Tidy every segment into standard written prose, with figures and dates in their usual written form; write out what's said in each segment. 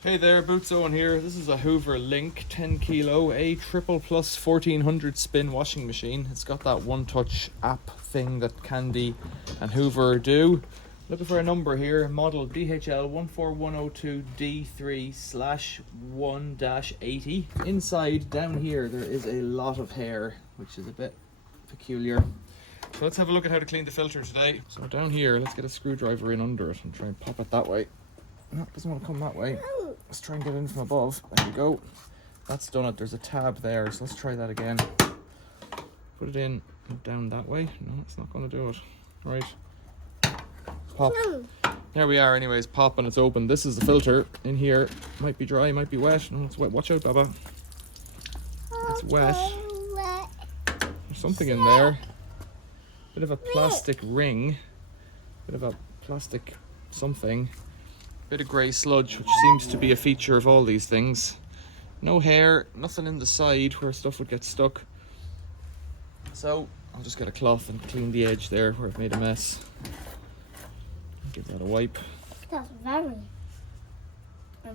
Hey there, Boots Owen here. This is a Hoover Link 10 kilo A triple plus 1400 spin washing machine. It's got that one touch app thing that Candy and Hoover do. Looking for a number here, model DHL14102 D3/1-80. Inside down here there is a lot of hair, which is a bit peculiar. So let's have a look at how to clean the filter today. So down here, let's get a screwdriver in under it and try and pop it that way. No, it doesn't want to come that way. Let's try and get in from above. There we go. That's done it. There's a tab there, so let's try that again. Put it in and down that way. No, it's not going to do it. Right. Pop. There we are anyways. Pop and it's open. This is the filter in here. Might be dry, might be wet. No, it's wet. Watch out, Baba. It's wet. There's something in there. Bit of a plastic ring. Bit of a plastic something. Bit of grey sludge, which seems to be a feature of all these things. No hair, nothing in the side where stuff would get stuck. So I'll just get a cloth and clean the edge there where I've made a mess. Give that a wipe. That's very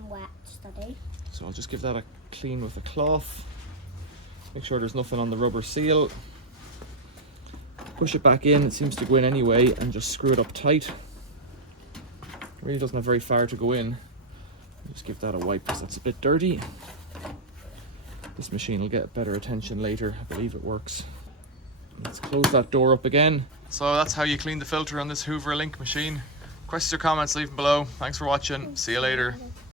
wet, Daddy. So I'll just give that a clean with a cloth. Make sure there's nothing on the rubber seal. Push it back in, it seems to go in anyway, and just screw it up tight. Really doesn't have very far to go in. Just give that a wipe because that's a bit dirty. This machine will get better attention later. I believe it works. Let's close that door up again. So that's how you clean the filter on this Hoover Link machine. Questions or comments, leave them below. Thanks for watching. See you later.